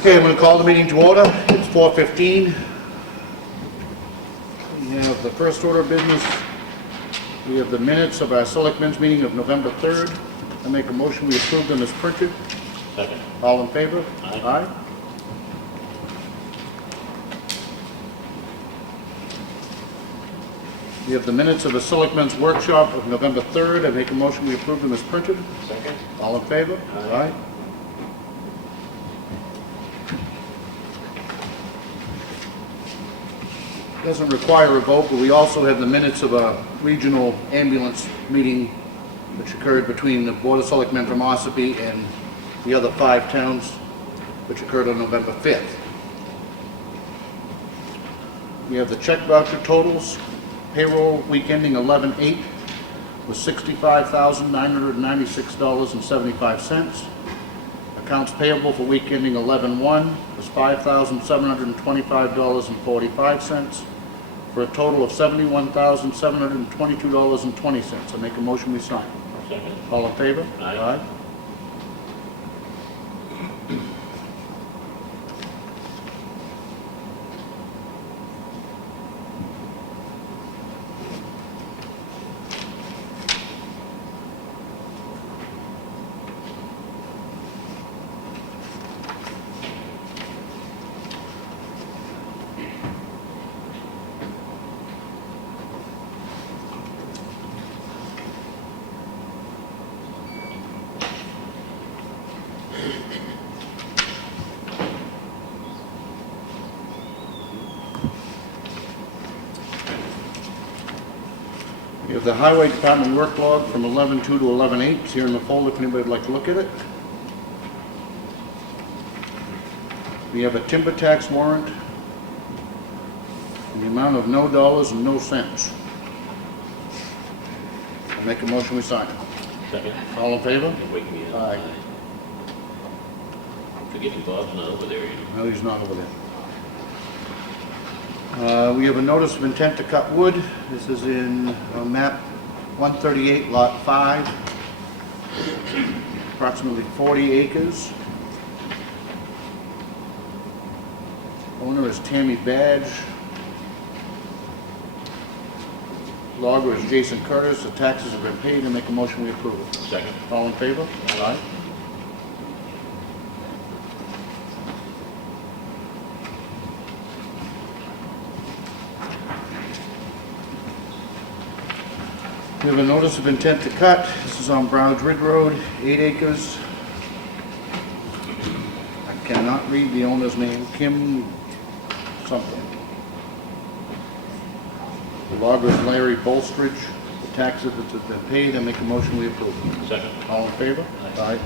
Okay, I'm going to call the meeting to order. It's 4:15. We have the first order of business. We have the minutes of our selectmen's meeting of November 3rd. I make a motion we approve them as printed. Second. All in favor? Aye. We have the minutes of the selectmen's workshop of November 3rd. I make a motion we approve them as printed. Second. All in favor? Aye. Doesn't require a vote, but we also have the minutes of a regional ambulance meeting which occurred between the Board of Selectmen from Ossipee and the other 5 towns, which occurred on November 5th. We have the check voucher totals. Payroll week ending 11/8 was $65,996.75. Accounts payable for week ending 11/1 was $5,725.45, for a total of $71,722.20. I make a motion we sign. Second. All in favor? Aye. We have the Highway Department work log from 11/2 to 11/8. It's here in the folder if anybody would like to look at it. We have a timber tax warrant in the amount of no dollars and no cents. I make a motion we sign it. Second. All in favor? You wake me up. Aye. Forget you, Bob's not over there, you know. No, he's not over there. We have a notice of intent to cut wood. This is in map 138, lot 5, approximately 40 acres. Owner is Tammy Badge. Logger is Jason Curtis. The taxes have been paid. I make a motion we approve it. Second. All in favor? Aye. We have a notice of intent to cut. This is on Browns Ridge Road, 8 acres. I cannot read the owner's name, Kim something. The logger is Larry Bolstridge. The taxes have been paid. I make a motion we approve. Second. All in favor? Aye.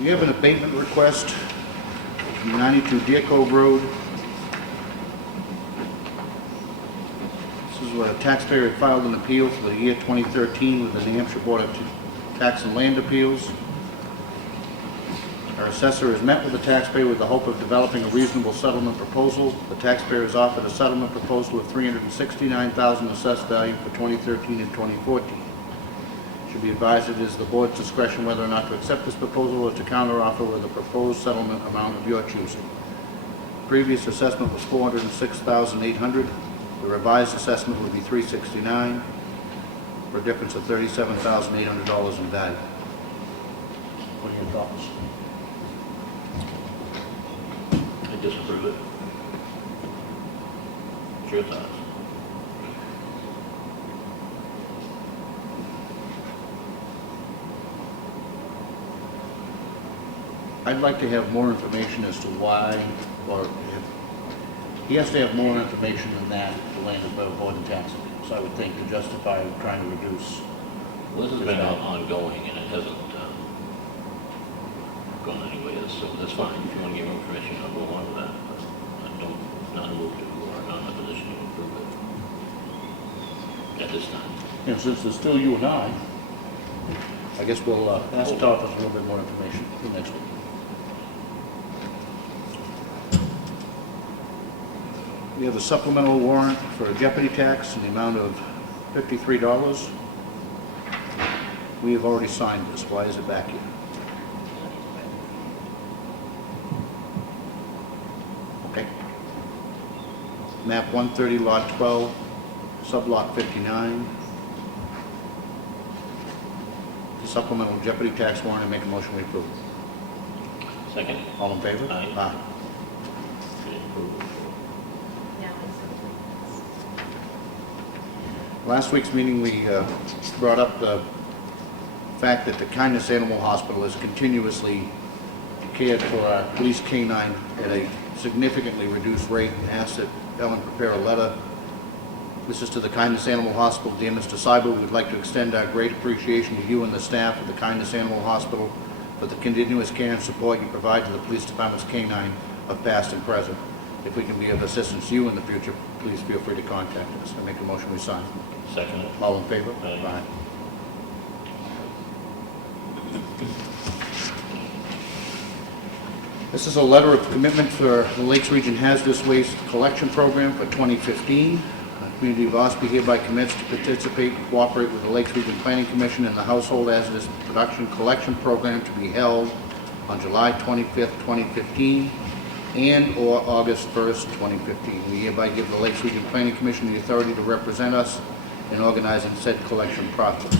We have an abatement request from 92 Deer Cove Road. This is where a taxpayer had filed an appeal for the year 2013 with the New Hampshire Board of Tax and Land Appeals. Our assessor has met with the taxpayer with the hope of developing a reasonable settlement proposal. The taxpayer has offered a settlement proposal of $369,000 assessed value for 2013 and 2014. Should be advised it is the board's discretion whether or not to accept this proposal or to counteroffer with a proposed settlement amount of your choosing. Previous assessment was $406,800. The revised assessment would be $369,000 for a difference of $37,800 in value. What are your thoughts? I disapprove it. It's your thoughts. I'd like to have more information as to why, or if, he has to have more information than that, the land board and tax. So I would think to justify trying to reduce. Well, this has been ongoing and it hasn't gone anywhere, so that's fine. If you want to give more information, I'll go along with that. But I don't, not move to, or not in a position to approve it at this time. And since there's still you and I guess we'll ask Todd for a little bit more information for next week. We We have a supplemental warrant for a jeopardy tax in the amount of $53. We have already signed this. Why is it back here? Okay. Map 130, Lot 12, Sublot 59. The supplemental jeopardy tax warrant, I make a motion we approve. Second. All in favor? Aye. Okay, approved. Last week's meeting, we brought up the fact that the Kindness Animal Hospital has continuously cared for our police canine at a significantly reduced rate, and asked that Ellen prepare a letter. This is to the Kindness Animal Hospital. Dear Mr. Seibel, we would like to extend our great appreciation to you and the staff of the Kindness Animal Hospital for the continuous care and support you provide to the police department's canine of past and present. If we can be of assistance to you in the future, please feel free to contact us. I make a motion we sign. Second. All in favor? Aye. This is a letter of commitment for the Lakes Region Hazardous Waste Collection Program for 2015. The community of Ossipee hereby commits to participate and cooperate with the Lakes Region Planning Commission in the Household Hazardous Production Collection Program to be held on July 25th, 2015 and or August 1st, 2015. We hereby give the Lakes Region Planning Commission the authority to represent us in organizing said collection process.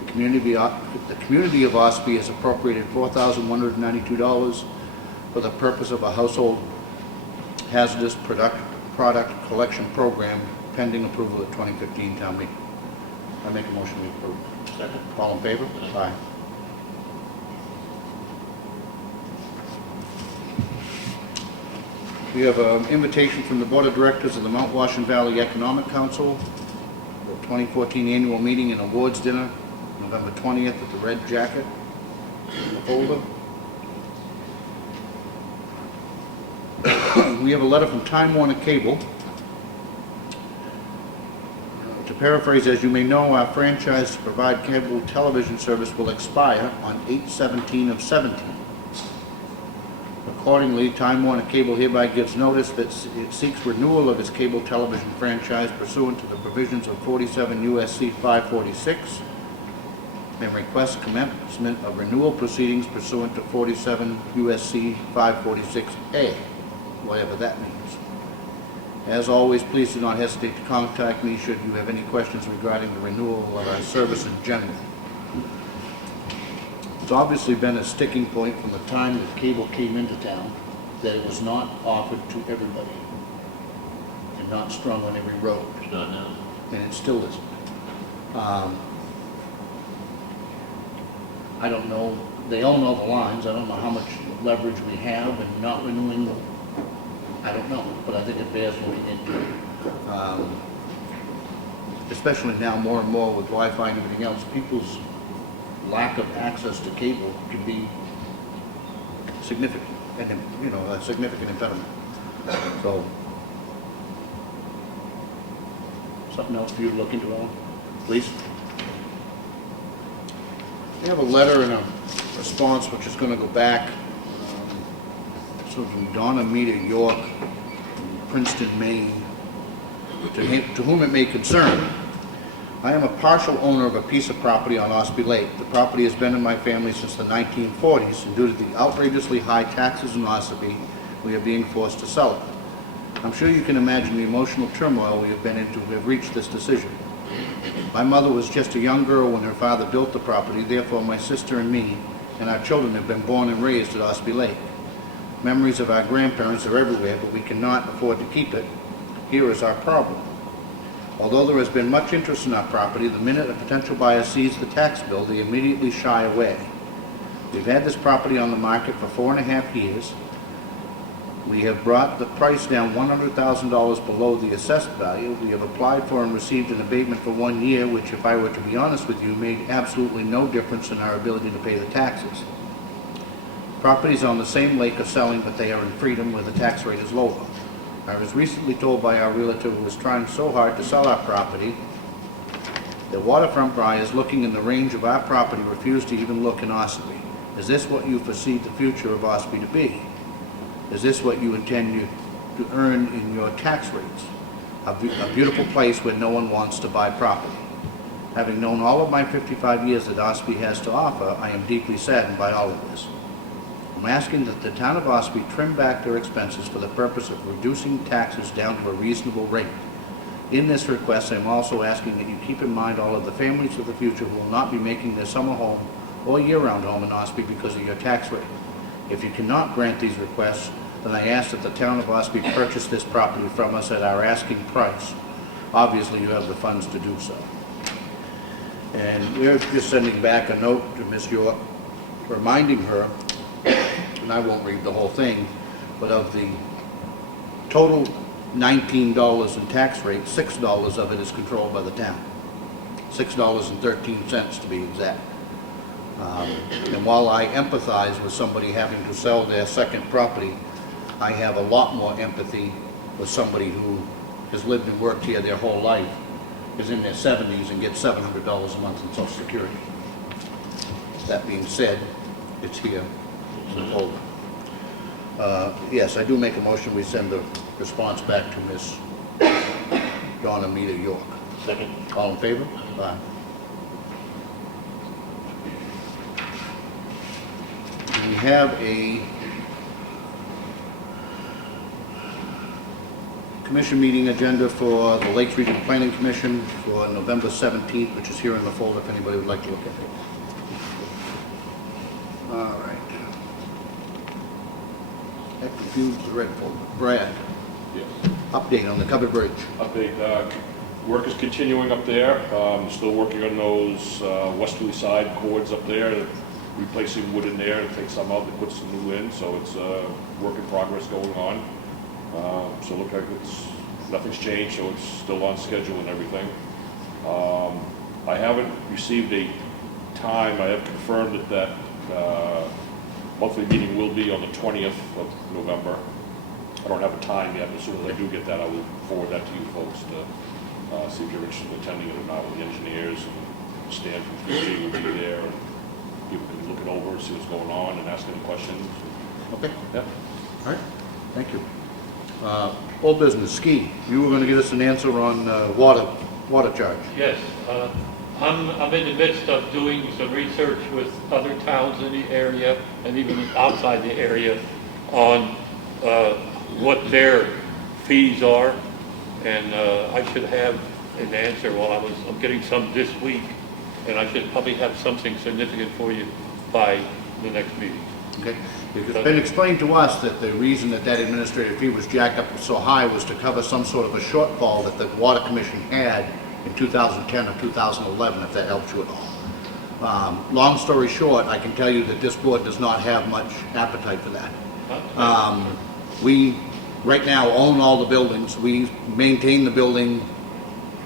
The community of Ossipee has appropriated $4,192 for the purpose of a household hazardous product collection program pending approval at 2015 town meeting. I make a motion we approve. Second. All in favor? Aye. We have an invitation from the Board of Directors of the Mount Washington Valley Economic Council, the 2014 annual meeting and awards dinner, November 20th at the Red Jacket in the folder. We have a letter from Time Warner Cable. To paraphrase, as you may know, our franchise to provide cable television service will expire on 8/17/17. Accordingly, Time Warner Cable hereby gives notice that it seeks renewal of its cable television franchise pursuant to the provisions of 47 U.S.C. 546 and requests commencement of renewal proceedings pursuant to 47 U.S.C. 546A. Whatever that means. As always, please do not hesitate to contact me should you have any questions regarding the renewal of our service in general. It's obviously been a sticking point from the time that cable came into town that it was not offered to everybody and not strung on every road. It's not now. And it still isn't. I don't know, they own all the lines. I don't know how much leverage we have in not renewing them. I don't know, but I think it bears looking into. Especially now, more and more with Wi-Fi and everything else, people's lack of access to cable can be significant, and a significant impediment. So, something else for you to look into, Ellen, please. We have a letter and a response which is going to go back. So from Donna Meter York, from Princeton, Maine, to whom it may concern. I am a partial owner of a piece of property on Ossipee Lake. The property has been in my family since the 1940s, and due to the outrageously high taxes in Ossipee, we are being forced to sell it. I'm sure you can imagine the emotional turmoil we have been in to have reached this decision. My mother was just a young girl when her father built the property, therefore my sister and me and our children have been born and raised at Ossipee Lake. Memories of our grandparents are everywhere, but we cannot afford to keep it. Here is our problem. Although there has been much interest in our property, the minute a potential buyer sees the tax bill, they immediately shy away. We've had this property on the market for 4.5 years. We have brought the price down $100,000 below the assessed value. We have applied for and received an abatement for 1 year, which, if I were to be honest with you, made absolutely no difference in our ability to pay the taxes. Properties on the same lake are selling, but they are in Freedom, where the tax rate is lower. I was recently told by our realtor, who was trying so hard to sell our property, that waterfront buyers looking in the range of our property refuse to even look in Ossipee. Is this what you foresee the future of Ossipee to be? Is this what you intend to earn in your tax rates. A beautiful place where no one wants to buy property. Having known all of my 55 years that Ossipee has to offer, I am deeply saddened by all of this. I'm asking that the town of Ossipee trim back their expenses for the purpose of reducing taxes down to a reasonable rate. In this request, I'm also asking that you keep in mind all of the families of the future who will not be making their summer home or year-round home in Ossipee because of your tax rate. If you cannot grant these requests, then I ask that the town of Ossipee purchase this property from us at our asking price. Obviously, you have the funds to do so. And we're just sending back a note to Ms. York, reminding her, and I won't read the whole thing, but of the total $19 in tax rate, $6 of it is controlled by the town. $6.13 to be exact. And while I empathize with somebody having to sell their second property, I have a lot more empathy with somebody who has lived and worked here their whole life, is in their 70s and gets $700 a month in Social Security. That being said, it's here in the folder. Yes, I do make a motion we send the response back to Ms. Donna Mita York. Second. All in favor? Aye. We have a commission meeting agenda for the Lakes Region Planning Commission for November 17th, which is here in the folder if anybody would like to look at it. All right. That concludes the red folder. Brad, Yes. update on the covered bridge. Update, work is continuing up there. Still working on those westerly side cords up there, replacing wood in there to take some out and put some new in, so it's work in progress going on. So it looks like nothing's changed, so it's still on schedule and everything. I haven't received a time. I have confirmed that monthly meeting will be on the 20th of November. I don't have a time yet, but as soon as I do get that, I will forward that to you folks to see if you're interested in attending it or not with the engineers. And Stan from 3G will be there, and people can look it over, see what's going on, and ask any questions. Okay. Yeah. All right. Thank you. Old business, ski. You were going to give us an answer on water charge. Yes, I'm in the midst of doing some research with other towns in the area and even outside the area on what their fees are, and I should have an answer. Well, I'm getting some this week, and I should probably have something significant for you by the next meeting. Okay. It's been explained to us that the reason that administrative fee was jacked up so high was to cover some sort of a shortfall that the Water Commission had in 2010 or 2011, if that helps you at all. Long story short, I can tell you that this board does not have much appetite for that. We, right now, own all the buildings. We maintain the building.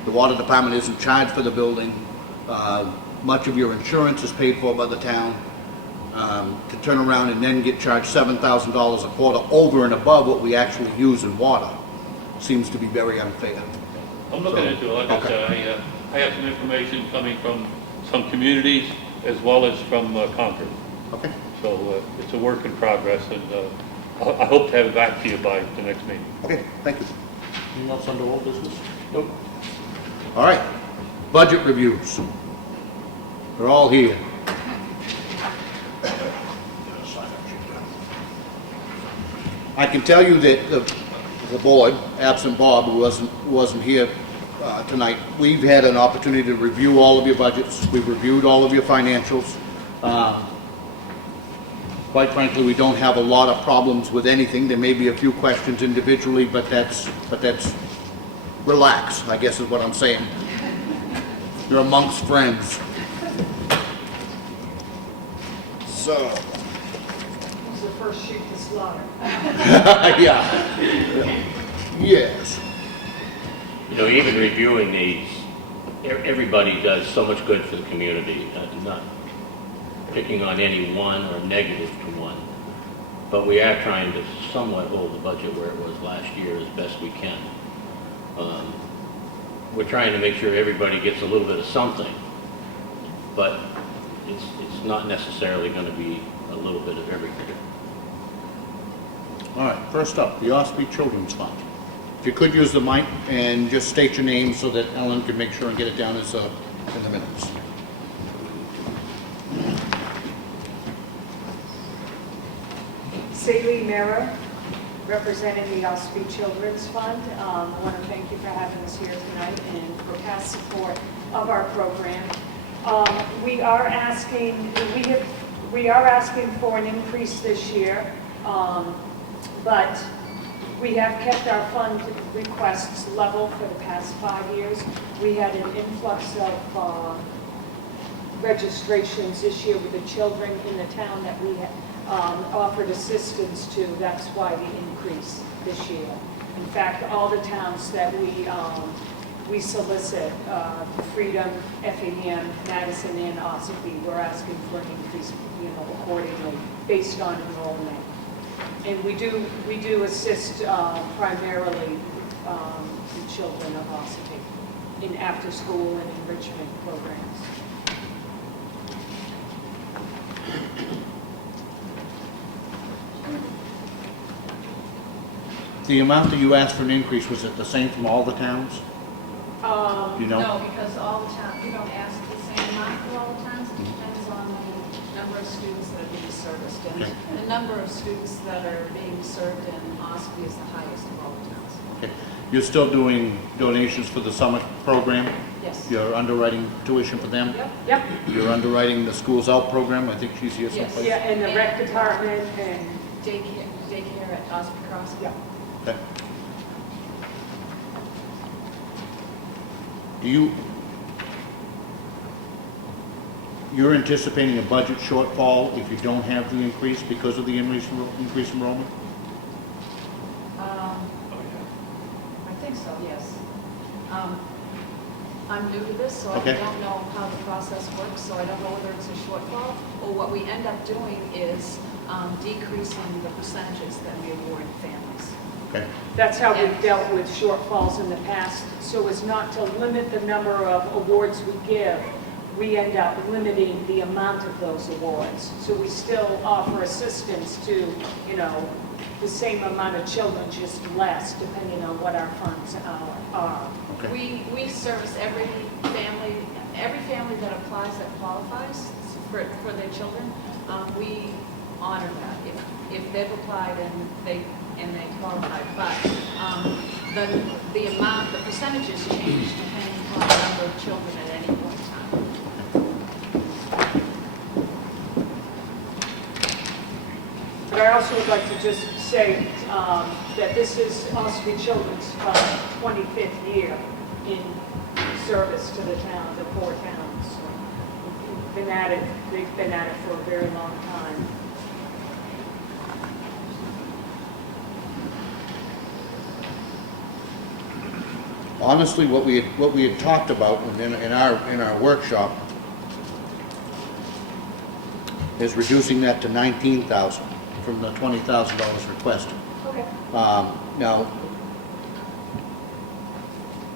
The water department isn't charged for the building. Much of your insurance is paid for by the town. To turn around and then get charged $7,000 a quarter over and above what we actually use in water seems to be very unfair. I'm looking into it. Like I said, I have some information coming from some communities as well as from Concord. Okay. So it's a work in progress, and I hope to have it back to you by the next meeting. Okay, thank you. Anything else under old business? Nope. All right, budget reviews. They're all here. I can tell you that the board, absent Bob, who wasn't here tonight, we've had an opportunity to review all of your budgets. We've reviewed all of your financials. Quite frankly, we don't have a lot of problems with anything. There may be a few questions individually, but that's relax, I guess is what I'm saying. You're amongst friends. So. Who's the first sheep to slaughter? Yeah. Yes. You know, even reviewing these, everybody does so much good for the community. Not picking on any one or negative to one, but we are trying to somewhat hold the budget where it was last year as best we can. We're trying to make sure everybody gets a little bit of something, but it's not necessarily going to be a little bit of everything. All right, first up, the Ossipee Children's Fund. If you could use the mic and just state your name so that Ellen can make sure and get it down as in the minutes. Saley Mera, representing the Ossipee Children's Fund. I want to thank you for having us here tonight and for past support of our program. We are asking for an increase this year, but we have kept our fund requests level for the past 5 years. We had an influx of registrations this year with the children in the town that we had offered assistance to. That's why the increase this year. In fact, all the towns that we solicit, Freedom, FEM, Madison, and Ossipee, we're asking for an increase, accordingly, based on enrollment. And we do assist primarily the children of Ossipee in after-school and enrichment programs. The amount that you asked for an increase, was it the same from all the towns? You know? No, because all the towns, you don't ask the same amount for all the towns. It depends on the number of students that are being serviced. And Okay. the number of students that are being served in Ossipee is the highest of all the towns. Okay. You're still doing donations for the summer program? Yes. You're underwriting tuition for them? Yep. You're underwriting the Schools Out program? I think she's here Yes. someplace. Yeah, and the rec department and, Daycare at Ossipee Crossing. yeah. Okay. You're anticipating a budget shortfall if you don't have the increase because of the increased enrollment? I think so, yes. I'm new to this, so Okay. I don't know how the process works, so I don't know whether it's a shortfall, or what we end up doing is decreasing the percentages that we award families. Okay. That's how we've dealt with shortfalls in the past, so as not to limit the number of awards we give, we end up limiting the amount of those awards. So we still offer assistance to, the same amount of children, just less, depending on what our funds are. Okay. We service every family that applies that qualifies for their children. We honor that if they've applied and they qualify. But the amount, the percentages change depending on the number of children at any point in time. But I also would like to just say that this is Ossipee Children's 25th year in service to the town, the 4 towns. So they've been at it for a very long time. Honestly, what we had talked about in our workshop is reducing that to $19,000 from the $20,000 requested. Okay. Now,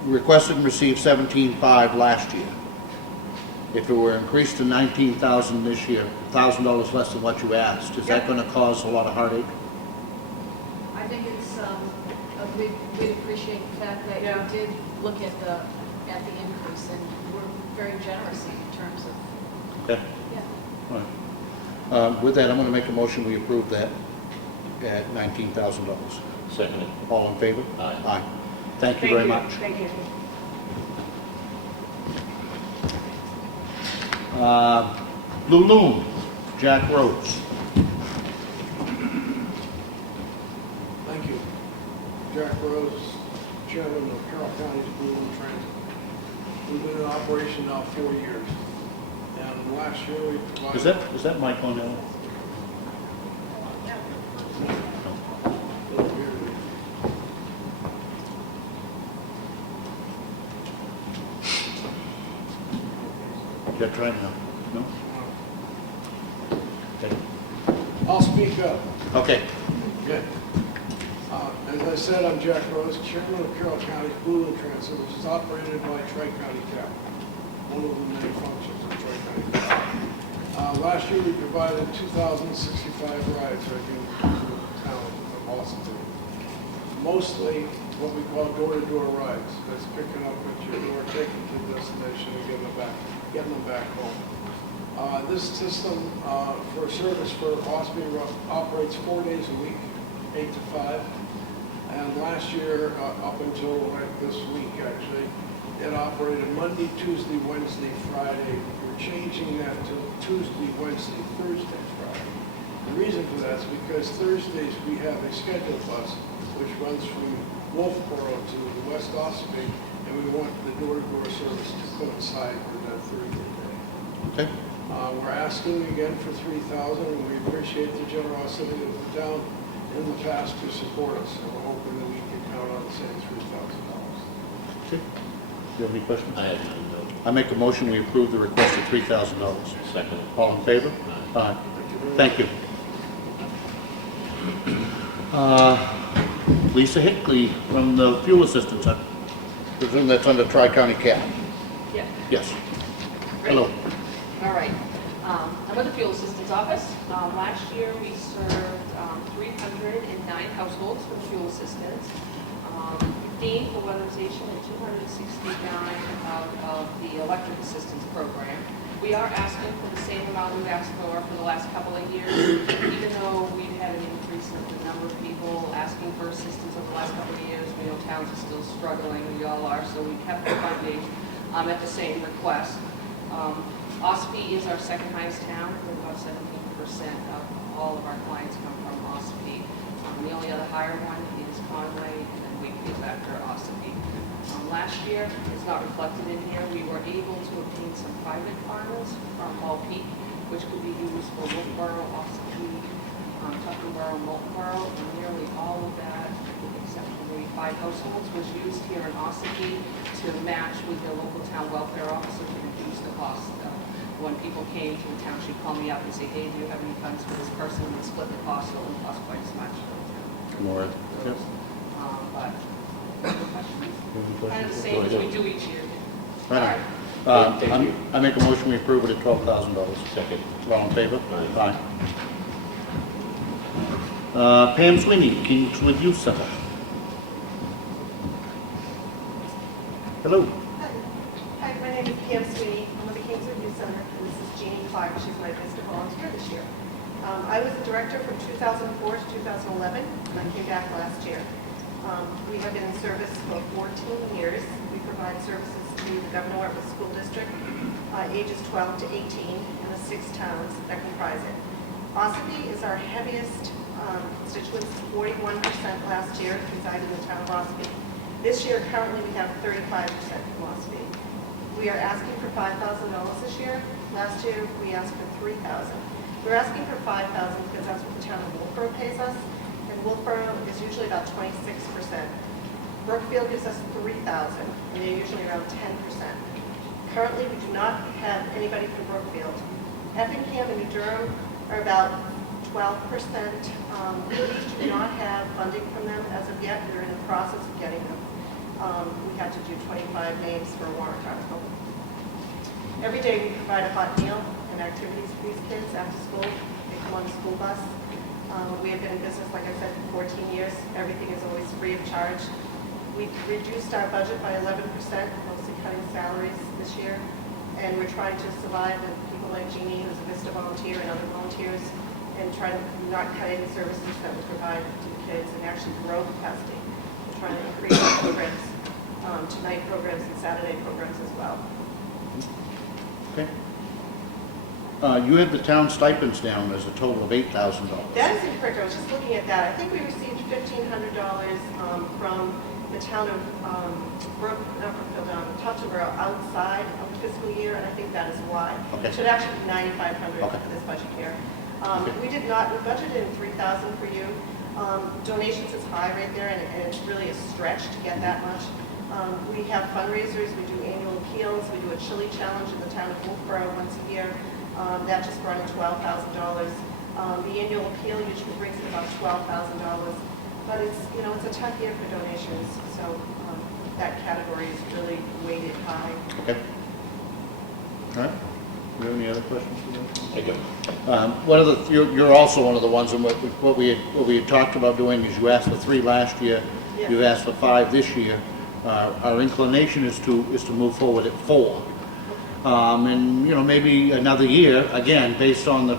requested and received $17,500 last year. If it were increased to $19,000 this year, $1,000 less than what you asked, is that Yep. going to cause a lot of heartache? I think it's, we'd appreciate the fact that Yeah. you did look at the increase, and we're very generous in terms of, Okay. yeah. All right. With that, I'm going to make a motion, we approve that at $19,000. Seconded. All in favor? Aye. Aye. Thank you very much. Thank you. Blue Loom, Jack Rhodes. Thank you. Jack Rose, Chairman of Carroll County's Blue Loom Transit. We've been in operation now 4 years. And last year we provided... Is that Mike on there? You got to try it now. No? Okay. I'll speak up. Okay. Okay. As I said, I'm Jack Rose, Chairman of Carroll County's Blue Loom Transit, which is operated by Tri-County Cap, one of the many functions of Tri-County Cap. Last year we provided 2,065 rides for the town of Ossipee. Mostly what we call door-to-door rides. That's picking up at your door, taking to the destination, and getting them back home. This system for service for Ossipee operates 4 days a week, 8 to 5. And last year, up until like this week actually, it operated Monday, Tuesday, Wednesday, Friday. We're changing that to Tuesday, Wednesday, Thursday, Friday. The reason for that is because Thursdays we have a scheduled bus which runs from Wolfboro to the West Ossipee, and we want the door-to-door service to coincide with that Thursday day. Okay. We're asking again for $3,000, and we appreciate the generosity of the town in the past to support us, and we're hoping that we can count on the same $3,000. Okay. Do you have any questions? I have none, no. I make a motion, we approve the request of $3,000. Second. All in favor? Aye. Thank you. Lisa Hickley from the Fuel Assistance. I presume that's under Tri-County Cap. Yeah, Yes. great. Hello. All right. I'm with the Fuel Assistance Office. Last year, we served 309 households with fuel assistance. 15 for weatherization and 269 out of the electric assistance program. We are asking for the same amount we've asked for the last couple of years, even though we've had an increase in the number of people asking for assistance over the last couple of years. We know towns are still struggling, we all are, so we kept the funding at the same request. Ossipee is our second highest town, with about 17% of all of our clients come from Ossipee. The only other higher one is Conway, and then Wakefield after Ossipee. Last year, it's not reflected in here, we were able to obtain some private farmers from Hall Peak, which could be used for Wolfboro, Ossipee, Tuckerboro, Moultonboro, and nearly all of that, except for maybe 5 households, was used here in Ossipee to match with the local town welfare officer to reduce the cost. When people came to the town, she'd call me up and say, hey, do you have any funds for this person? And we'd split the cost, so it wouldn't cost quite as much for the town. More. Yep. But, any questions? Any Kind of the questions? same as we do each year. Right. Thank you. I make a motion, we approve it at $12,000. Second. All in favor? Aye. Pam Sweeney, Kingswood Youth Center. Hello. Hi, my name is Pam Sweeney. I'm with the Kingswood Youth Center, and this is Jeannie Clark. She's my visitor volunteer this year. I was the director from 2004 to 2011, and I came back last year. We have been in service for 14 years. We provide services to the GovernmentOversite School District, ages 12 to 18, and the 6 towns that comprise it. Ossipee is our heaviest constituents, 41% last year reside in the town of Ossipee. This year, currently, we have 35% from Ossipee. We are asking for $5,000 this year. Last year, we asked for $3,000. We're asking for $5,000 because that's what the town of Wolfboro pays us, and Wolfboro is usually about 26%. Brookfield gives us $3,000, and they're usually around 10%. Currently, we do not have anybody from Brookfield. Effingham and New Durham are about 12%. We do not have funding from them as of yet. We're in the process of getting them. We have to do 25 names for a warrant article. Every day we provide a hot meal and activities for these kids after school. They come on the school bus. We have been in business, like I said, for 14 years. Everything is always free of charge. We've reduced our budget by 11%, mostly cutting salaries this year. And we're trying to survive with people like Jeannie, who's a VISTA volunteer, and other volunteers, and try to not cut any services that we provide to the kids and actually grow capacity. We're trying to increase our programs, tonight programs and Saturday programs as well. Okay. You had the town stipends down as a total of $8,000. That is incorrect. I was just looking at that. I think we received $1,500 from the town of Tuckerboro outside of the fiscal year, and I think that is why. Okay. It should actually be $9,500 Okay. for this budget year. Okay. We budgeted in $3,000 for you. Donations is high right there, and it's really a stretch to get that much. We have fundraisers. We do annual appeals. We do a chili challenge in the town of Wolfboro once a year. That just brought in $12,000. The annual appeal usually brings in about $12,000. But it's a tough year for donations, so that category is really weighted high. Okay. All right. you have any other questions for them? Thank you. One of the, you're also one of the ones, and what we had talked about doing is you asked for 3 last year, Yes. you've asked for 5 this year. Our inclination is to move forward at 4. And, you know, maybe another year, again, based on the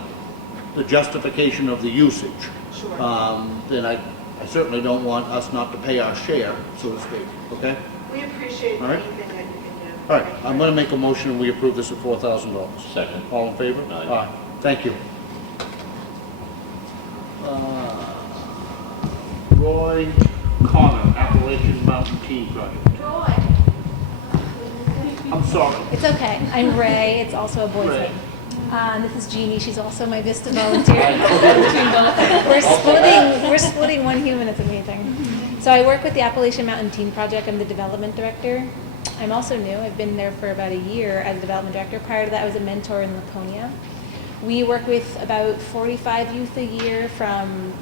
justification of the usage. Sure. Then I certainly don't want us not to pay our share, so to speak, okay? We appreciate All right. anything that you can do. All right, I'm going to make a motion and we approve this at $4,000. Second. All in favor? Aye. Thank you. Roy Connor, Appalachian Mountain Tea Project. I'm sorry. It's okay. I'm Ray. It's also a boy's Ray. name. This is Jeannie. She's also my Vista volunteer. We're splitting one human. It's amazing. So I work with the Appalachian Mountain Teen Project. I'm the development director. I'm also new. I've been there for about a year as a development director. Prior to that, I was a mentor in Laconia. We work with about 45 youth a year from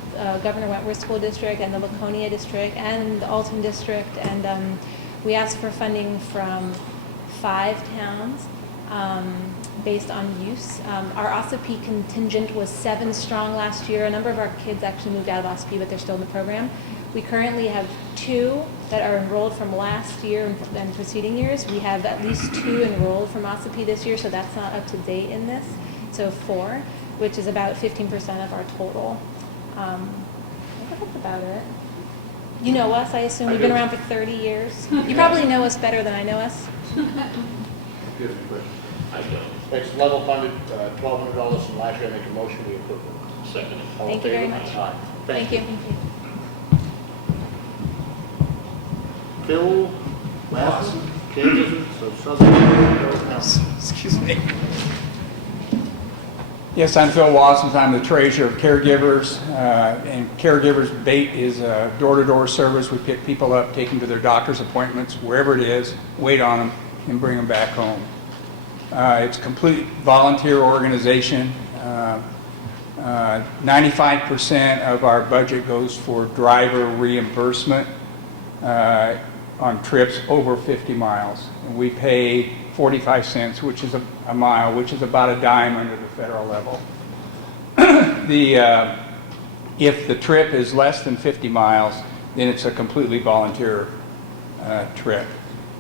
Governor Wentworth School District and the Laconia District and the Alton District. And we ask for funding from 5 towns based on use. Our Ossipee contingent was 7 strong last year. A number of our kids actually moved out of Ossipee, but they're still in the program. We currently have 2 that are enrolled from last year and preceding years. We have at least 2 enrolled from Ossipee this year, so that's not up to date in this. So 4, which is about 15% of our total. I think that's about it. You know us, I assume. We've been around for 30 years. You probably know us better than I know us. I don't. It's level funded, $1,200, and last year I make a motion, we approve it. Second. All in Thank you very favor? much. Aye. Thank you. Phil Wasson, caregivers of Southern County. Excuse me. Yes, I'm Phil Wassons. I'm the treasurer of Caregivers. And Caregivers Bait is a door-to-door service. We pick people up, take them to their doctor's appointments, wherever it is, wait on them, and bring them back home. It's a complete volunteer organization. 95% of our budget goes for driver reimbursement on trips over 50 miles. And we pay 45 cents, which is a mile, which is about a dime under the federal level. If the trip is less than 50 miles, then it's a completely volunteer trip.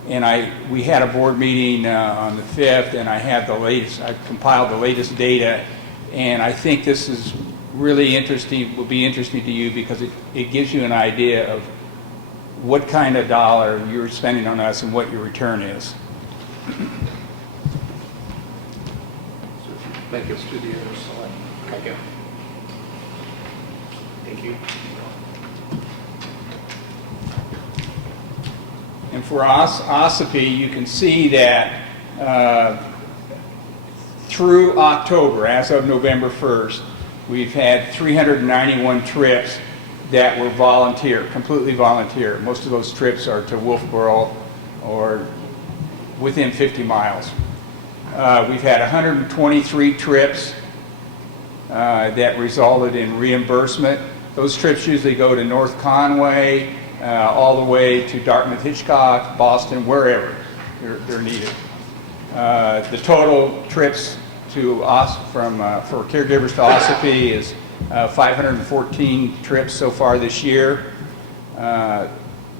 And we had a board meeting on the 5th, and I compiled the latest data, and I think this is really interesting, will be interesting to you because it gives you an idea of what kind of dollar you're spending on us and what your return is. Thank you. To the other side. Thank you. Thank you. And for Ossipee, you can see that through October, as of November 1st, we've had 391 trips that were volunteer, completely volunteer. Most of those trips are to Wolfboro or within 50 miles. We've had 123 trips that resulted in reimbursement. Those trips usually go to North Conway, all the way to Dartmouth, Hitchcock, Boston, wherever they're needed. The total trips to for caregivers to Ossipee is 514 trips so far this year.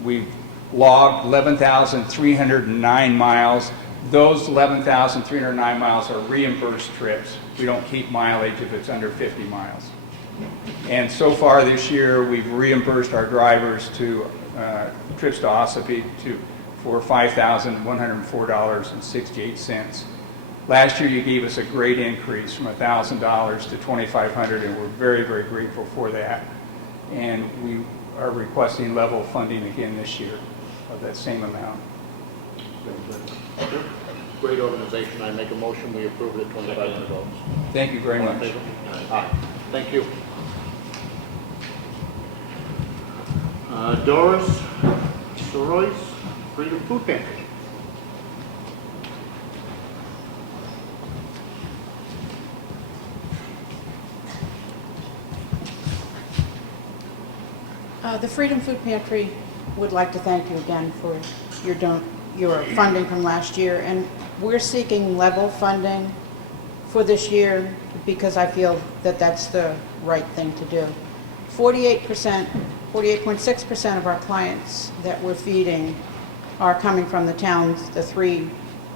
We've logged 11,309 miles. Those 11,309 miles are reimbursed trips. We don't keep mileage if it's under 50 miles. And so far this year, we've reimbursed our drivers to trips to Ossipee for $5,104.68. Last year, you gave us a great increase from $1,000 to $2,500, and we're very, very grateful for that. And we are requesting level funding again this year of that same amount. Great organization. I make a motion, we approve it at $2,500. Thank you very All in much. favor? Aye. Thank you. Doris Sorois, Freedom Food Pantry. The Freedom Food Pantry would like to thank you again for your funding from last year, and we're seeking level funding for this year because I feel that that's the right thing to do. 48%, 48.6% of our clients that we're feeding are coming from the towns, the 3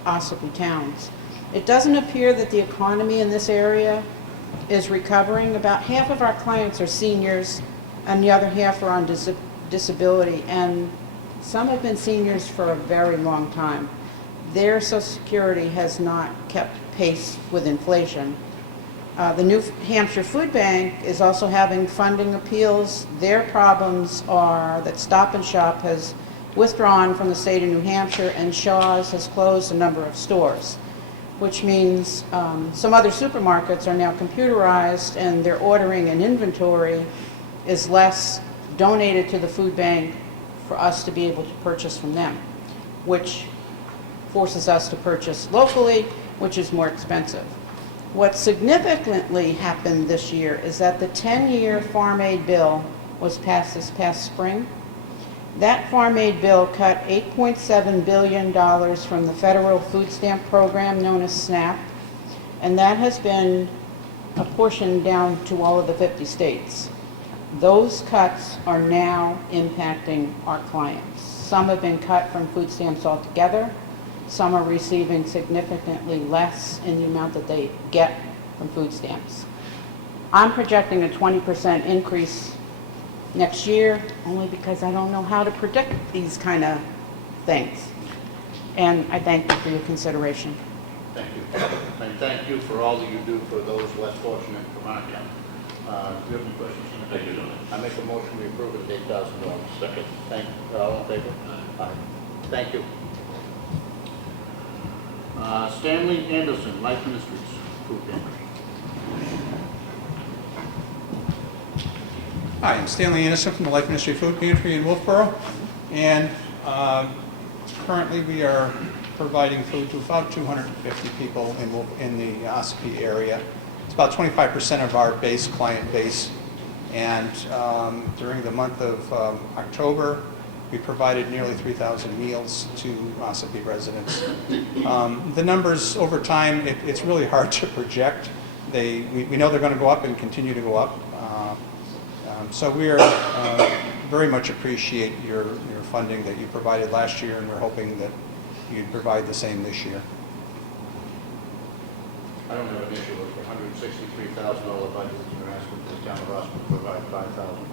Ossipee towns. It doesn't appear that the economy in this area is recovering. About half of our clients are seniors and the other half are on disability, and some have been seniors for a very long time. Their Social Security has not kept pace with inflation. The New Hampshire Food Bank is also having funding appeals. Their problems are that Stop and Shop has withdrawn from the state of New Hampshire and Shaw's has closed a number of stores, which means some other supermarkets are now computerized and their ordering and inventory is less donated to the food bank for us to be able to purchase from them, which forces us to purchase locally, which is more expensive. What significantly happened this year is that the 10-year Farm Aid bill was passed this past spring. That Farm Aid bill cut $8.7 billion from the federal food stamp program known as SNAP, and that has been apportioned down to all of the 50 states. Those cuts are now impacting our clients. Some have been cut from food stamps altogether. Some are receiving significantly less in the amount that they get from food stamps. I'm projecting a 20% increase next year, only because I don't know how to predict these kind of things. And I thank you for your consideration. Thank you. And thank you for all that you do for those less fortunate from our town. Do you have any questions? I do not. I make a motion we approve it at $8,000. Second. Thank you. All in favor? Aye. Thank you. Stanley Anderson, Life Ministries, Food Pantry. Hi, I'm Stanley Anderson from the Life Ministry Food Pantry in Wolfboro, and currently we are providing food to about 250 people in the Ossipee area. It's about 25% of our client base, and during the month of October, we provided nearly 3,000 meals to Ossipee residents. The numbers over time, it's really hard to project. We know they're going to go up and continue to go up. So we are very much appreciate your funding that you provided last year, and we're hoping that you'd provide the same this year. I don't have an issue with a $163,000 budget. You're asking for the town of Ossipee to provide $5,000.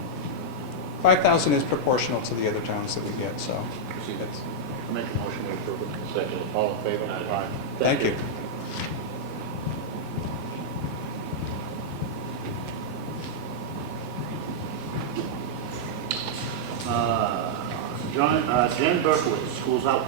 5,000 is proportional to the other towns that we get, so. I make a motion we approve it. Second. All in favor? Aye. Thank you. Jen Berkowitz, school's out.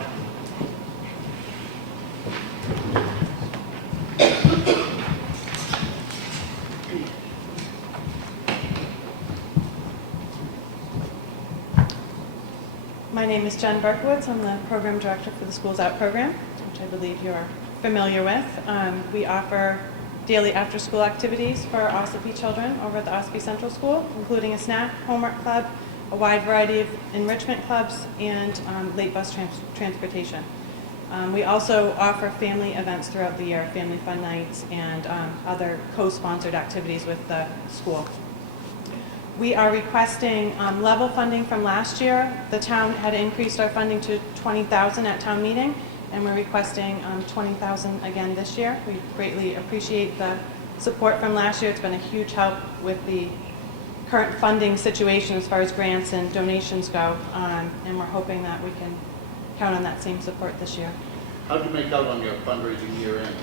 My name is Jen Berkowitz. I'm the program director for the Schools Out program, which I believe you're familiar with. We offer daily after-school activities for Ossipee children over at the Ossipee Central School, including a snack, homework club, a wide variety of enrichment clubs, and late bus transportation. We also offer family events throughout the year, family fun nights, and other co-sponsored activities with the school. We are requesting level funding from last year. The town had increased our funding to $20,000 at town meeting, and we're requesting $20,000 again this year. We greatly appreciate the support from last year. It's been a huge help with the current funding situation as far as grants and donations go, and we're hoping that we can count on that same support this year. How'd you make out on your fundraising year end?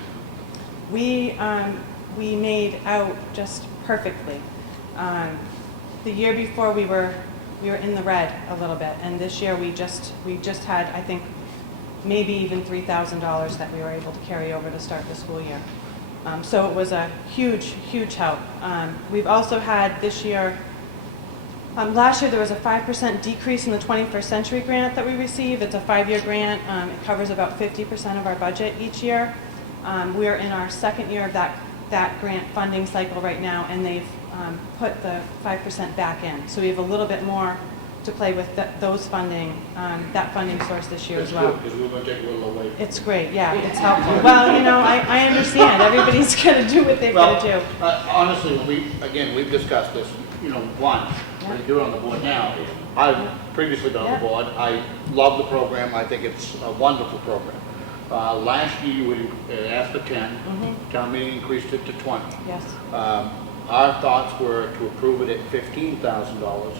We made out just perfectly. The year before we were in the red a little bit, and this year we just had, I think, maybe even $3,000 that we were able to carry over to start the school year. So it was a huge help. We've also had this year, last year there was a 5% decrease in the 21st Century grant that we received. It's a 5-year grant. It covers about 50% of our budget each year. We're in our second year of that grant funding cycle right now, and they've put the 5% back in. So we have a little bit more to play with those funding, that funding source this year as well. Because we're going to take a little away. It's great, yeah, it's helpful. Well, you know, I understand, everybody's gonna do what they've got to do. Honestly, we've discussed this, once, we do it on the board now. I've previously been on the board. I love the program. I think it's a wonderful program. Last year, you would ask for 10. Town meeting increased it to 20. Yes. Our thoughts were to approve it at $15,000.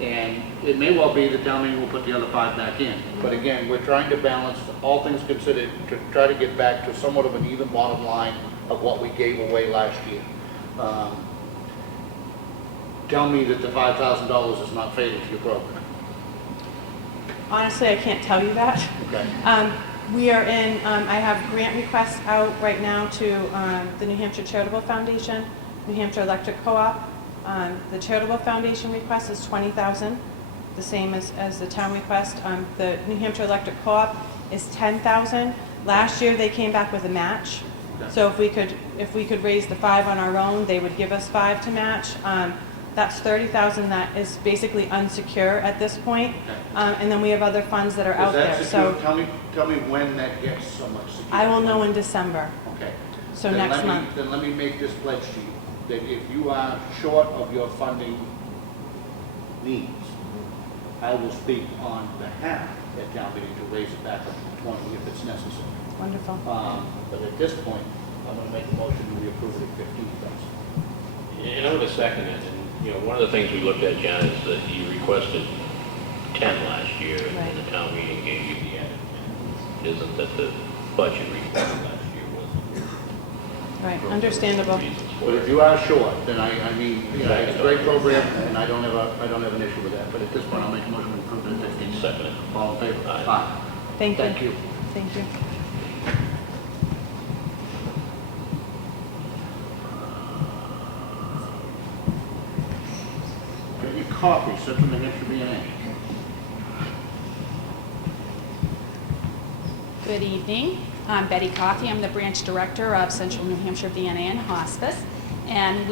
And it may well be that town meeting will put the other 5 back in. But again, we're trying to balance, all things considered, to try to get back to somewhat of an even bottom line of what we gave away last year. Tell me that the $5,000 is not fatal to your program. Honestly, I can't tell you that. Okay. We are in, I have grant requests out right now to the New Hampshire Charitable Foundation, New Hampshire Electric Co-op. The Charitable Foundation request is $20,000, the same as the town request. The New Hampshire Electric Co-op is $10,000. Last year, they came back with a match. Okay. So if we could raise the 5 on our own, they would give us 5 to match. That's $30,000 that is basically unsecure at this point. Okay. And then we have other funds that are out there. So Tell me when that gets so much secure. I will know in December, Okay. so Then next month. Then let me make this pledge to you, that if you are short of your funding needs, I will speak on behalf at town meeting to raise it back up to 20 if it's necessary. Wonderful. But at this point, I'm going to make a motion that we approve it at 15,000. And I'm going to second it. And, one of the things we looked at, John, is that you requested 10 last year, Right. and the town meeting gave you the added 10. It isn't that the budget request last year wasn't. Right, understandable. Reasons for But it. if you are short, then I mean, it's a great program, and I don't have an issue with that. But at this point, I'll make a motion to approve it at 15. Second it. All in favor? Aye. Thank you. Thank you. Thank you. Get your coffee, Central New Hampshire BNA. Good evening. I'm Betty Coffey. I'm the branch director of Central New Hampshire VNA and Hospice. And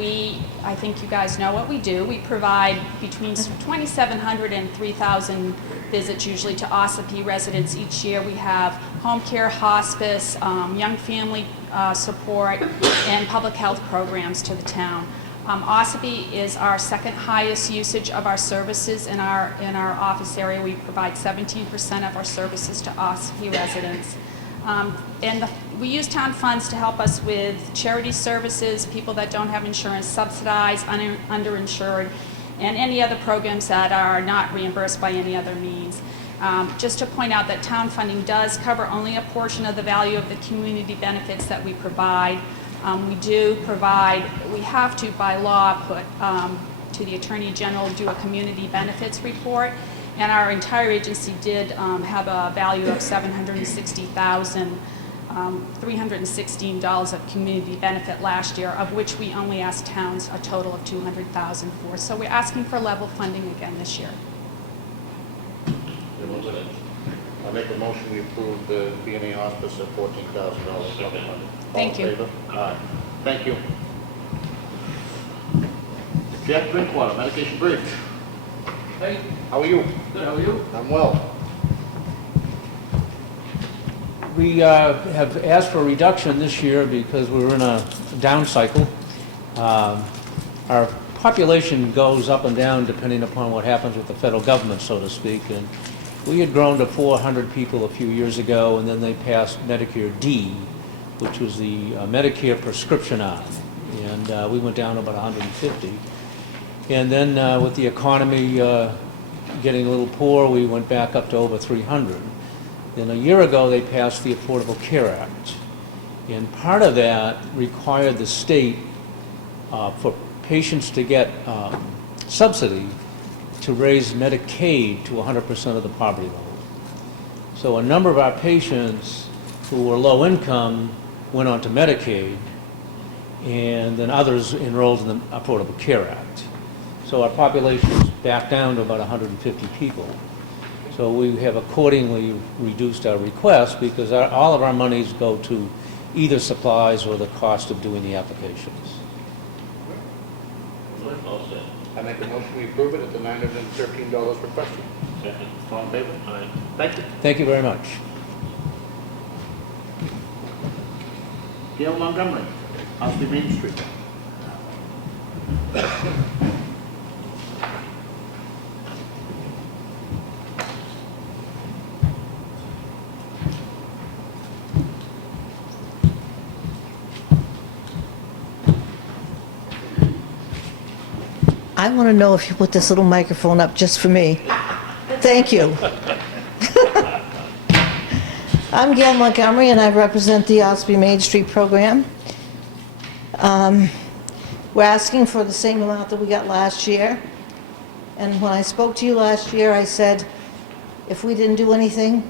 I think you guys know what we do. We provide between 2,700 and 3,000 visits usually to Ossipee residents each year. We have home care, hospice, young family support, and public health programs to the town. Ossipee is our second highest usage of our services in our office area. We provide 17% of our services to Ossipee residents. We use town funds to help us with charity services, people that don't have insurance, subsidized, underinsured, and any other programs that are not reimbursed by any other means. Just to point out that town funding does cover only a portion of the value of the community benefits that we provide. We have to, by law, put to the Attorney General, do a community benefits report, and our entire agency did have a value of $760,316 of community benefit last year, of which we only asked towns a total of $200,000 for. So we're asking for level funding again this year. I make a motion we approve the BNA hospice at $14,000. Thank you. All in favor? Aye. Thank you. Jack Drinkwater, medication bridge. Hey, How are you? good, how are you? I'm well. We have asked for a reduction this year because we're in a down cycle. Our population goes up and down depending upon what happens with the federal government, so to speak. And we had grown to 400 people a few years ago, and then they passed Medicare D, which was the Medicare prescription arm. And we went down to about 150. And then with the economy getting a little poor, we went back up to over 300. Then a year ago, they passed the Affordable Care Act. And part of that required the state, for patients to get subsidy, to raise Medicaid to 100% of the poverty level. So a number of our patients who were low income went on to Medicaid, and then others enrolled in the Affordable Care Act. So our population is back down to about 150 people. So we have accordingly reduced our request because all of our monies go to either supplies or the cost of doing the applications. All set. I make a motion we approve it at the $913 requested. Second. All in favor? Aye. Thank you. Thank you very much. Gail Montgomery, Ossipee Main Street. I want to know if you put this little microphone up just for me. Thank you. I'm Gail Montgomery, and I represent the Ossipee Main Street program. We're asking for the same amount that we got last year. And when I spoke to you last year, I said, if we didn't do anything,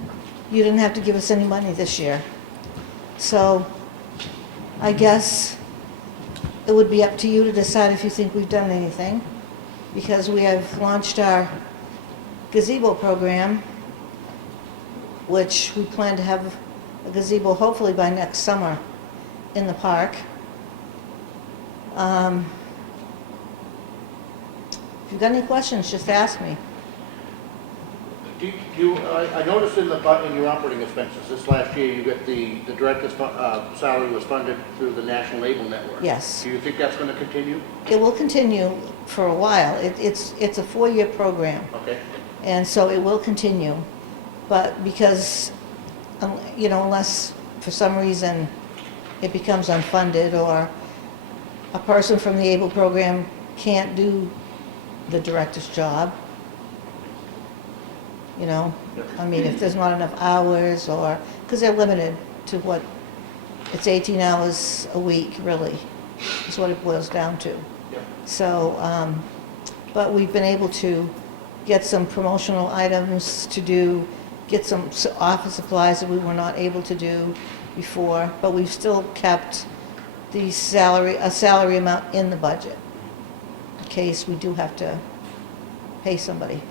you didn't have to give us any money this year. So I guess it would be up to you to decide if you think we've done anything, because we have launched our gazebo program, which we plan to have a gazebo hopefully by next summer in the park. If you've got any questions, just ask me. I noticed in your operating expenses, this last year, you got the director's salary was funded through the National Able Network. Yes. Do you think that's going to continue? It will continue for a while. It's a 4-year program. Okay. And so it will continue, but because, unless for some reason it becomes unfunded or a person from the ABLE program can't do the director's job, I mean, if there's not enough hours or, because they're limited to what, it's 18 hours a week, really, is what it boils down to. So, but we've been able to get some promotional items to do, get some office supplies that we were not able to do before, but we've still kept a salary amount in the budget in case we do have to pay somebody.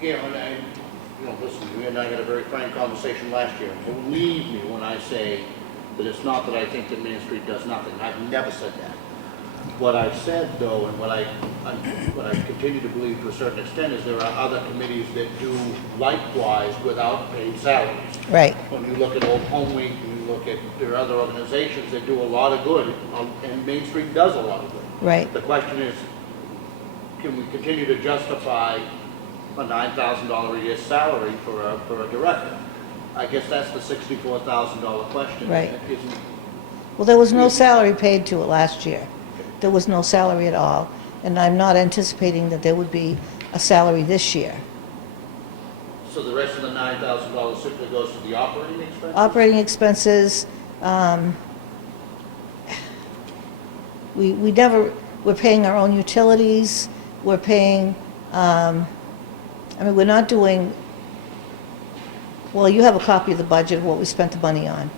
Yeah, and listen, you and I had a very frank conversation last year. Believe me when I say that it's not that I think that Main Street does nothing. I've never said that. What I've said, though, and what I continue to believe to a certain extent, is there are other committees that do likewise without paid salaries. Right. When you look at Old Home Week, and you look at, there are other organizations that do a lot of good, and Main Street does a lot of good. Right. The question is, can we continue to justify a $9,000 a year salary for a director? I guess that's the $64,000 question. Right. Isn't, Well, there was no salary paid to it last year. There was no salary at all, and I'm not anticipating that there would be a salary this year. so the rest of the $9,000 simply goes to the operating expenses? Operating expenses, we're paying our own utilities, we're paying, we're not doing, well, you have a copy of the budget of what we spent the money on.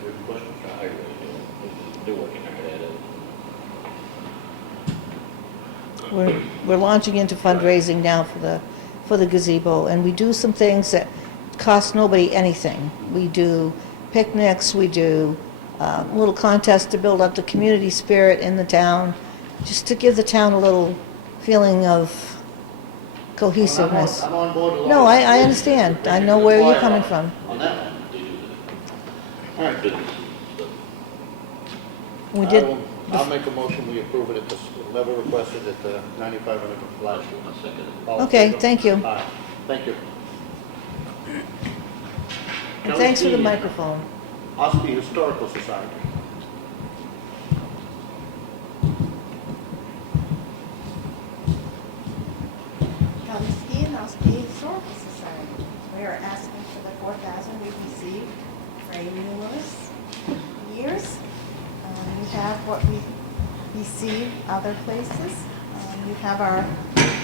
They're working hard at it. We're launching into fundraising now for the gazebo, and we do some things that cost nobody anything. We do picnics, we do little contests to build up the community spirit in the town, just to give the town a little feeling of cohesiveness. I'm on board with all No, that. I understand. I know where you're coming from. On that one. All right. We did, I'll make a motion, we approve it at the level requested at the $9,500 from last year. I'll second it. All in Okay, favor? thank you. Aye. Thank you. and thanks for the Kelly Key, microphone. Ossipee Historical Society. Kelly Ski and Ossipee Historical Society. We are asking for the $4,000 we've received for numerous years. We have what we receive other places. We have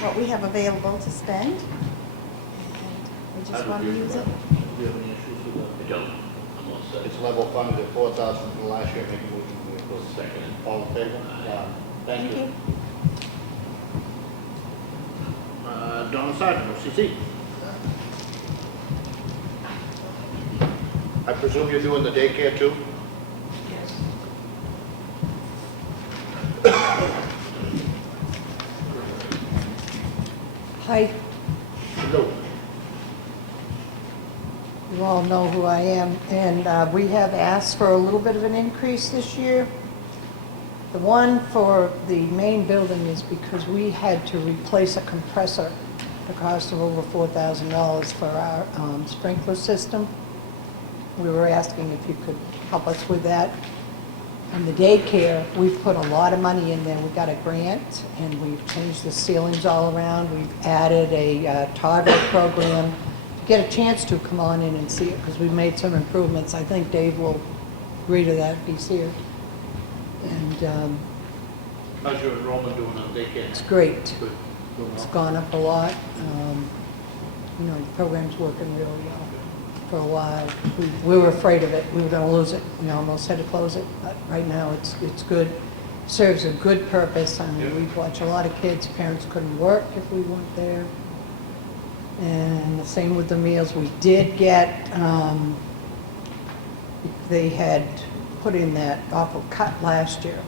what we have available to spend. And we just want to use it. Do you have any issues with that? I don't. I'm all set. It's level funded at $4,000 from last year, make a motion we approve. Second. All in favor? Thank you. Donna Sargent, OCC. I presume you're doing the daycare too? Hi, No. you all know who I am, and we have asked for a little bit of an increase this year. The one for the main building is because we had to replace a compressor, the cost of over $4,000 for our sprinkler system. We were asking if you could help us with that. And the daycare, we've put a lot of money in there. We got a grant, and we've changed the ceilings all around. We've added a toddler program. Get a chance to come on in and see it, because we've made some improvements. I think Dave will agree to that if he's here. And How's your enrollment doing on daycare? it's great. Good. Doing It's well? gone up a lot. You know, the program's working really well for a while. We were afraid of it. We were going to lose it. We almost had to close it, but right now it's good. Serves a good purpose. I mean, we watch a lot of kids. Parents couldn't work if we weren't there. And the same with the meals. We did get, they had put in that awful cut last year.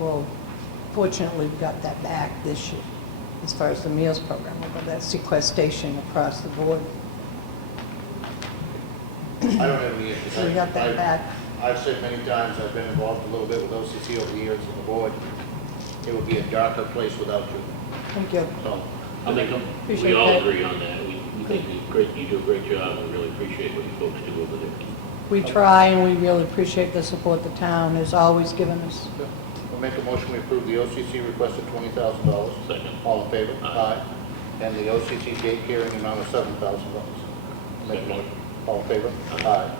Well, fortunately, we got that back this year as far as the meals program. We got that sequestration across the board. I don't have any issues. So we got that back. I've said many times, I've been involved a little bit with OCC over the years on the board. It would be a darker place without you. Thank you. So, I think Appreciate we all that. agree on that. We think you do a great job, and we really appreciate what you folks do over there. We try, and we really appreciate the support the town has always given us. we'll make a motion, we approve the OCC requested $20,000. Second. All in favor? Aye. And the OCC daycare in the amount of $7,000. Make a Second. motion. All in favor? Aye.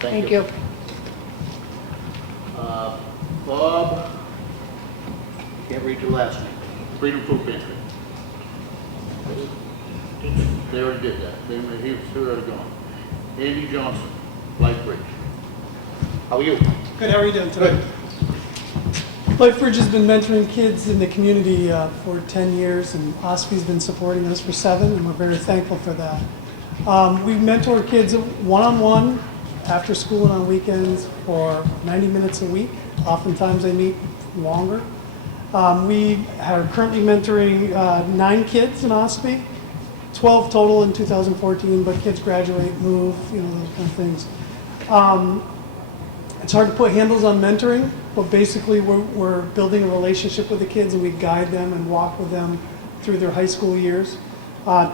Thank you. Bob, can't read your last name. Freedom Food Pantry. They already did that. He was already gone. Andy Johnson, Lightbridge. How are you? Good, how are you doing today? Lightbridge has been mentoring kids in the community for 10 years, and Ossepee's been supporting us for 7, and we're very thankful for that. We mentor kids one-on-one, after school and on weekends, for 90 minutes a week. Oftentimes they meet longer. We are currently mentoring 9 kids in Ossipee, 12 total in 2014, but kids graduate, move, you know, those kind of things. It's hard to put handles on mentoring, but basically we're building a relationship with the kids, and we guide them and walk with them through their high school years.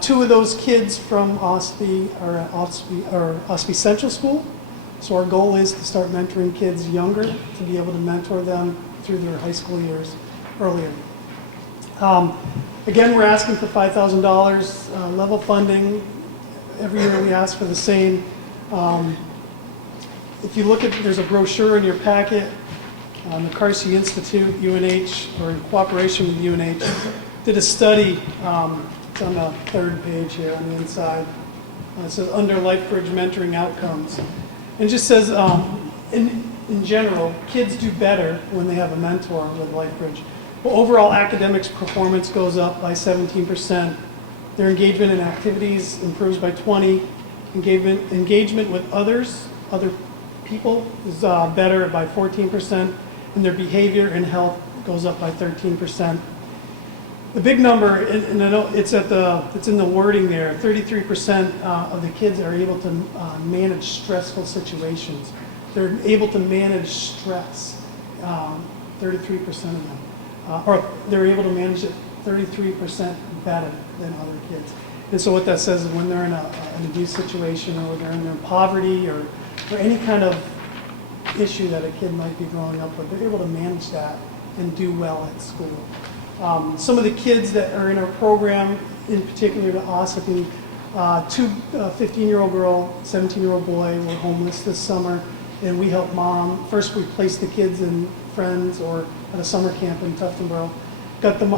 2 of those kids from Ossipee are at Ossipee Central School. So our goal is to start mentoring kids younger, to be able to mentor them through their high school years earlier. Again, we're asking for $5,000 level funding. Every year we ask for the same. If you look at, there's a brochure in your packet. The Carsey Institute, UNH, or in cooperation with UNH, did a study. It's on the 3rd page here on the inside. It says under Lightbridge mentoring outcomes. And it just says, in general, kids do better when they have a mentor with Lightbridge. Well, overall academics performance goes up by 17%. Their engagement in activities improves by 20%. Engagement with other people is better by 14%. And their behavior and health goes up by 13%. The big number, and I know it's in the wording there, 33% of the kids are able to manage stressful situations. They're able to manage stress, 33% of them. Or they're able to manage it 33% better than other kids. And so what that says is when they're in an abuse situation, or they're in poverty, or any kind of issue that a kid might be growing up with, they're able to manage that and do well at school. Some of the kids that are in our program, in particular to Ossipee, 2 15-year-old girl, 17-year-old boy were homeless this summer, and we helped mom. First we placed the kids in Friends or at a summer camp in Tuftonboro,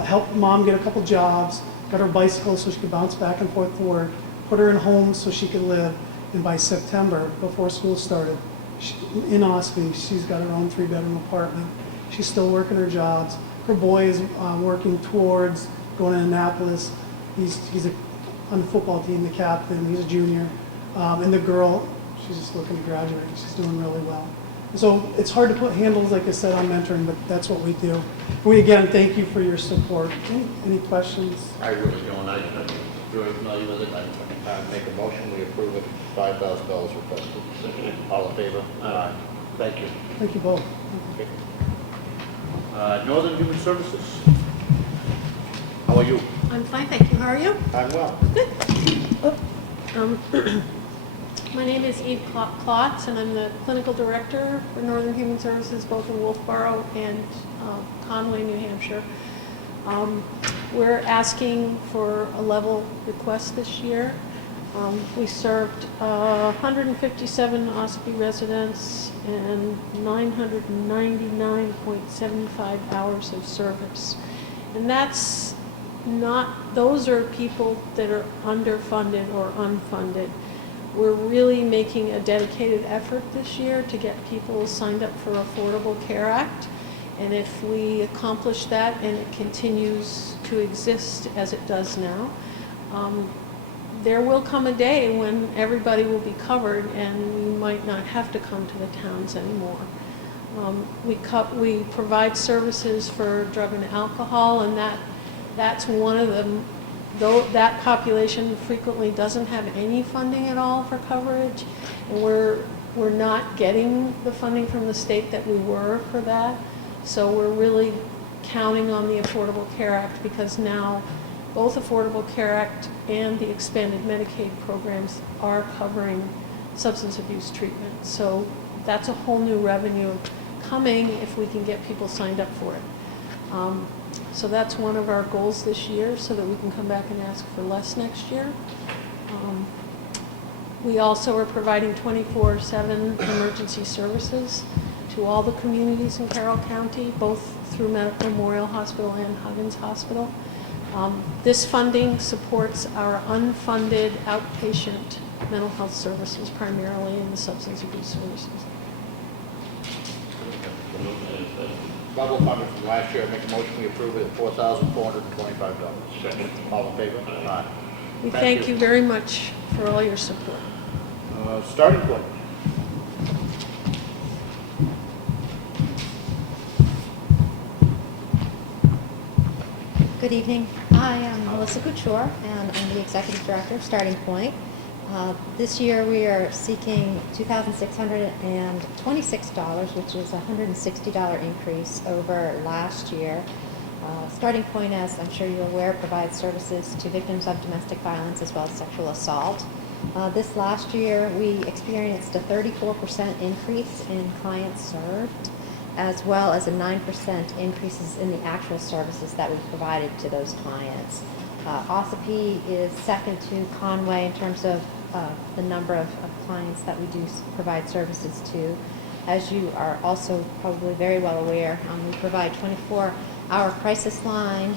helped mom get a couple jobs, got her bicycle so she could bounce back and forth to work, put her in homes so she could live, and by September, before school started, in Ossipee, she's got her own 3-bedroom apartment. She's still working her jobs. Her boy is working towards going to Annapolis. He's on the football team, the captain. He's a junior. And the girl, She's just looking to graduate. She's doing really well. So it's hard to put handles, like I said, on mentoring, but that's what we do. We, again, thank you for your support. Any questions? I really don't. I'm very familiar with it. I make a motion, we approve it, $5,000 requested. All in favor? Aye. Thank you. Thank you both. Okay. Northern Human Services. How are you? I'm fine, thank you. How are you? I'm well. My name is Eve Klotz, and I'm the clinical director for Northern Human Services, both in Wolfboro and Conway, New Hampshire. We're asking for a level request this year. We served 157 Ossipee residents and 999.75 hours of service. And that's not, those are people that are underfunded or unfunded. We're really making a dedicated effort this year to get people signed up for Affordable Care Act. And if we accomplish that and it continues to exist as it does now, there will come a day when everybody will be covered and we might not have to come to the towns anymore. We provide services for drug and alcohol, and that's one of them. Though that population frequently doesn't have any funding at all for coverage, and we're not getting the funding from the state that we were for that. So we're really counting on the Affordable Care Act, because now both Affordable Care Act and the expanded Medicaid programs are covering substance abuse treatment. So that's a whole new revenue coming if we can get people signed up for it. So that's one of our goals this year, so that we can come back and ask for less next year. We also are providing 24/7 emergency services to all the communities in Carroll County, both through Memorial Hospital and Huggins Hospital. This funding supports our unfunded outpatient mental health services, primarily in the substance abuse services. Level funded from last year, I make a motion, we approve it at $4,425. Second. All in favor? Aye. We thank you very much for all your support. Starting point. Good evening. I am Melissa Couture, and I'm the Executive Director of Starting Point. This year we are seeking $2,626, which is a $160 increase over last year. Starting Point, as I'm sure you're aware, provides services to victims of domestic violence as well as sexual assault. This last year we experienced a 34% increase in clients served, as well as a 9% increases in the actual services that we provided to those clients. Ossipee is second to Conway in terms of the number of clients that we do provide services to. As you are also probably very well aware, we provide 24-hour crisis line.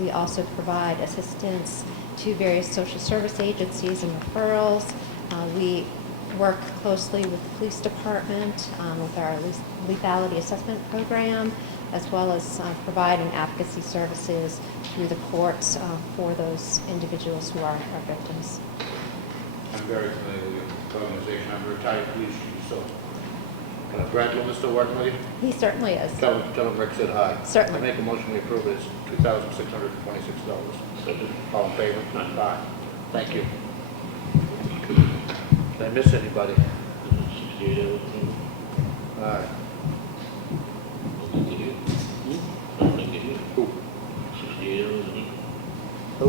We also provide assistance to various social service agencies and referrals. We work closely with the police department with our lethality assessment program, as well as providing advocacy services through the courts for those individuals who are victims. I'm very familiar with the organization. I'm a retired police chief, so Brad Loomis still working with you? He certainly is. Tell him Rick said hi. Certainly. I make a motion, we approve it. It's $2,626. All in favor? Aye. Thank you. Did I miss anybody? 68 hours. All right. Who? 68 hours. Who?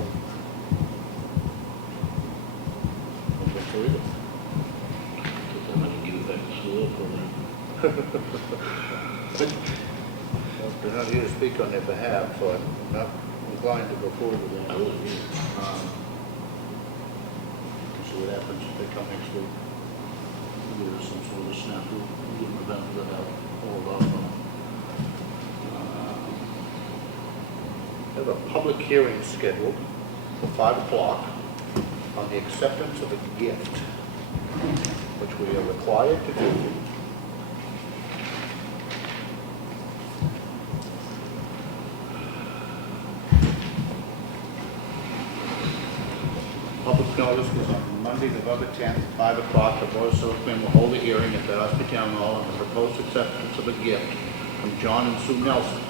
Don't think so either. I'm going to give it back to school program. Well, they're not here to speak on their behalf, so I'm not inclined to go forward with that. I wouldn't either. See what happens if they come next week. Maybe there's some sort of snafu, give them a benefit of the doubt, hold off on. I have a public hearing scheduled for 5 o'clock on the acceptance of a gift, which we are required to do. Public notice was on Monday, November 10th, 5 o'clock. The Board of Selectmen will hold a hearing at the Ossipee Town Hall on the proposed acceptance of a gift from John and Sue Nelson.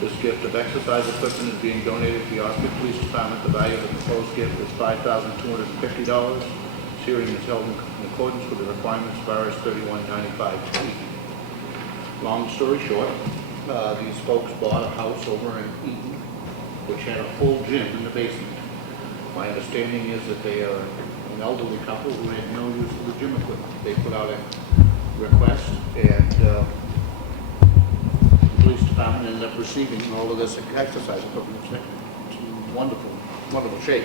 This gift of exercise equipment is being donated to the Ossipee Police Department. The value of the proposed gift is $5,250. This hearing is held in accordance with the requirements of RS 3195T. Long story short, these folks bought a house over in Eaton, which had a full gym in the basement. My understanding is that they are an elderly couple who had no use for the gym equipment. They put out a request, and the police department ended up receiving all of this exercise equipment. It's in wonderful, wonderful shape.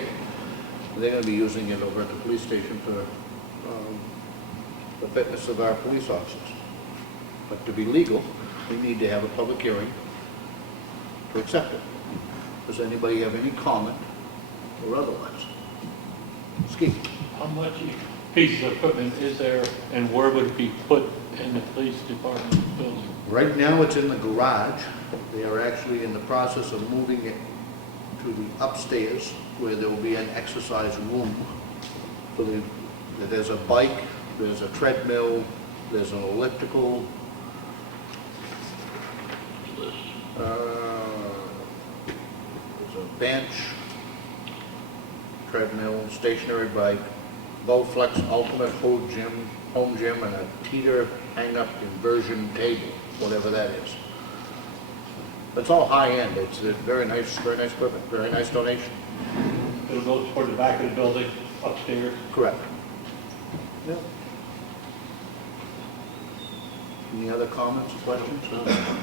They're going to be using it over at the police station for the fitness of our police officers. But to be legal, we need to have a public hearing to accept it. Does anybody have any comment or otherwise? Ski. How much pieces of equipment is there, and where would it be put in the police department building? Right now, it's in the garage. They are actually in the process of moving it to the upstairs, where there will be an exercise room. There's a bike, there's a treadmill, there's an elliptical, there's a bench, treadmill, stationary bike, Bowflex Ultimate home gym, and a teeter hang-up inversion table, whatever that is. It's all high-end. It's a very nice equipment, very nice donation. It'll go toward the back of the building, upstairs? Correct. Yep. Any other comments or questions?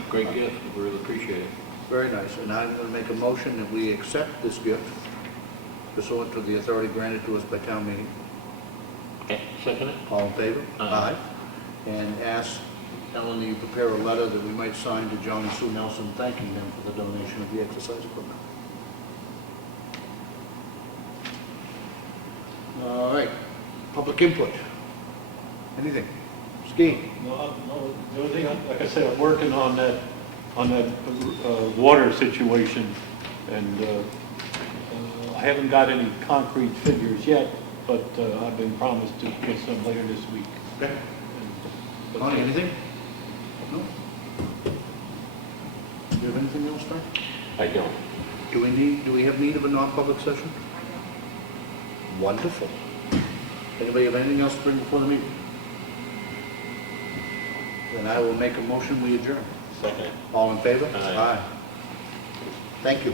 Great gift, we really appreciate it. Very nice. And I'm going to make a motion that we accept this gift pursuant to the authority granted to us by town meeting. Okay, second it? All in favor? Aye. And ask Ellen to prepare a letter that we might sign to John and Sue Nelson thanking them for the donation of the exercise equipment. All right. Public input. Anything? Ski? No, the only thing, like I said, I'm working on that water situation, and I haven't got any concrete figures yet, but I've been promised to get some later this week. Okay. Tony, anything? No? Do you have anything else, Frank? I don't. Do we have need of a non-public session? Wonderful. Anybody have anything else to bring before the meeting? Then I will make a motion, we adjourn. Second. All in favor? Aye. Thank you.